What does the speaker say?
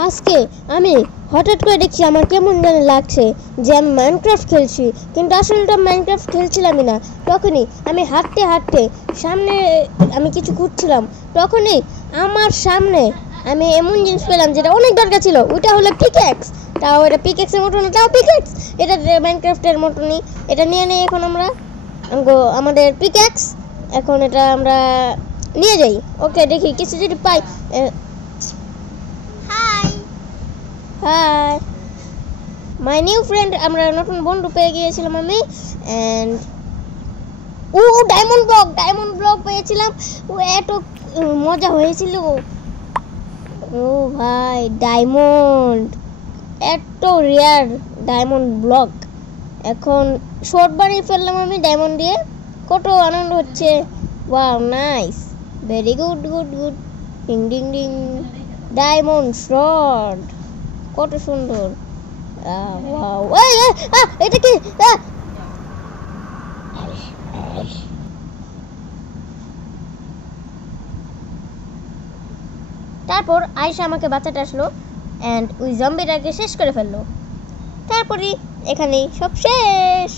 আজকে আমি হঠাৎ করে দেখছি আমার কেমন যেন লাগছে যে আমি মাইনক্রাফট খেলছি, কিন্তু আসলে তো মাইনক্রাফট খেলছিলামই না। তখনই আমি হাঁটতে হাঁটতে সামনে আমি কিছু খুঁজছিলাম, তখনই আমার সামনে আমি এমন জিনিস পেলাম যেটা অনেক দরকার ছিল। ওইটা হলো পিকঅ্যাক্স। তাও এটা পিকঅ্যাক্সের মতো না, তাও পিকঅ্যাক্স। এটা মাইনক্রাফটের মতনই। এটা নিয়ে নেই এখন আমরা আমাদের পিকঅ্যাক্স। এখন এটা আমরা নিয়ে যাই। ওকে, দেখি কিছু যদি পাই। হাই মাই নিউ ফ্রেন্ড, আমরা নতুন বন্ধু পেয়ে গিয়েছিলাম আমি। অ্যান্ড ডায়মন্ড ব্লক পেয়েছিলাম। ও এত মজা হয়েছিল। ও ভাই, ডায়মন্ড এত রেয়ার ডায়মন্ড ব্লক। এখন শর্ট বানিয়ে ফেললাম আমি ডায়মন্ড দিয়ে। কত আনন্দ হচ্ছে। Wow, nice, very good good good. Ding ding ding, diamond short, কত সুন্দর। এটা কি? তারপর আয়শা আমাকে বাঁচাতে আসলো অ্যান্ড ওই জম্বিটাকে শেষ করে ফেললো। তারপরে এখানেই সব শেষ।